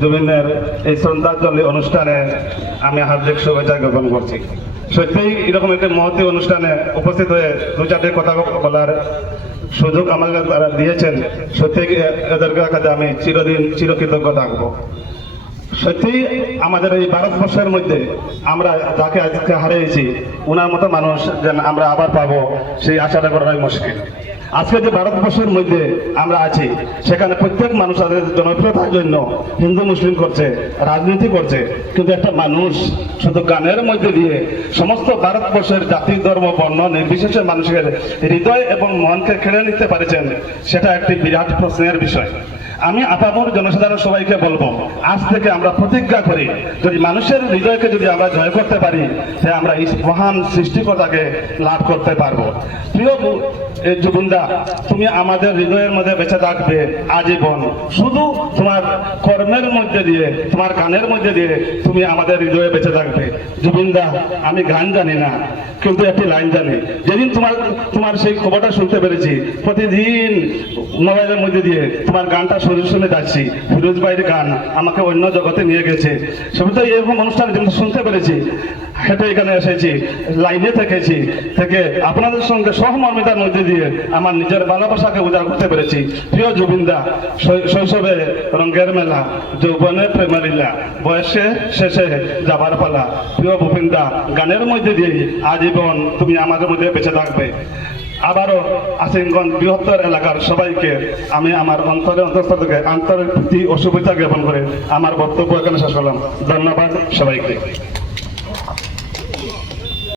জুবিনের এই শ্রদ্ধাঞ্জলি অনুষ্ঠানে আমি হার্দিক শুভেচ্ছা জ্ঞাপন করছি। সত্যিই এরকম একটি মহতী অনুষ্ঠানে উপস্থিত হয়ে দু চারটে কথা বলার সুযোগ আমাকে তারা দিয়েছেন। সত্যি এদের কাছে আমি চিরদিন চিরকৃতজ্ঞ থাকবো। সত্যি আমাদের এই ভারতবর্ষের মধ্যে আমরা যাকে আজকে হারিয়েছি ওনার মতো মানুষ যেন আমরা আবার পাবো সেই আশাটা করাই মুশকিল। আজকে যে ভারতবর্ষের মধ্যে আমরা আছি সেখানে প্রত্যেক মানুষ তাদের জনপ্রিয়তার জন্য হিন্দু মুসলিম করছে, রাজনীতি করছে, কিন্তু একটা মানুষ শুধু গানের মধ্যে দিয়ে সমস্ত ভারতবর্ষের জাতি ধর্ম বর্ণ নির্বিশেষে মানুষের হৃদয় এবং মনকে কেড়ে নিতে পারেছেন, সেটা একটি বিরাট প্রশ্নের বিষয়। আমি আপামর জনসাধারণ সবাইকে বলবো, আজ থেকে আমরা প্রতিজ্ঞা করি যদি মানুষের হৃদয়কে যদি আমরা জয় করতে পারি তাহলে আমরা এই মহান সৃষ্টিকর্তাকে লাভ করতে পারবো। প্রিয় জুবিনদা, তুমি আমাদের হৃদয়ের মধ্যে বেঁচে থাকবে আজীবন। শুধু তোমার কর্মের মধ্যে দিয়ে, তোমার গানের মধ্যে দিয়ে তুমি আমাদের হৃদয়ে বেঁচে থাকবে। জুবিনদা, আমি গান জানি না, কিন্তু একটি লাইন জানি। যেদিন তোমার সেই খবরটা শুনতে পেরেছি, প্রতিদিন মোবাইলের মধ্যে দিয়ে তোমার গানটা শুনে যাচ্ছি, ফিরোজ ভাইয়ের গান আমাকে অন্য জগতে নিয়ে গেছে। সেটা তো এরকম অনুষ্ঠানে যেটা শুনতে পেরেছি, হেঁটে এখানে এসেছি, লাইনে থেকে আপনাদের সঙ্গে সহমর্মিতার মধ্যে দিয়ে আমার নিজের ভালোবাসাকে উজাড় করতে পেরেছি। প্রিয় জুবিনদা, শৈশবে রঙের মেলা, যৌবনে প্রেমের লীলা, বয়সে শেষে যাবার পালা। প্রিয় ভূপিন্দা, গানের মধ্যে দিয়ে আজীবন তুমি আমাদের মধ্যে বেঁচে থাকবে। আবারও আসিমগঞ্জ বৃহত্তর এলাকার সবাইকে আমি আমার অন্তর থেকে আন্তরিক প্রীতি ও শুভেচ্ছা জ্ঞাপন করে আমার বক্তব্য এখানে শেষ করলাম। ধন্যবাদ সবাইকে।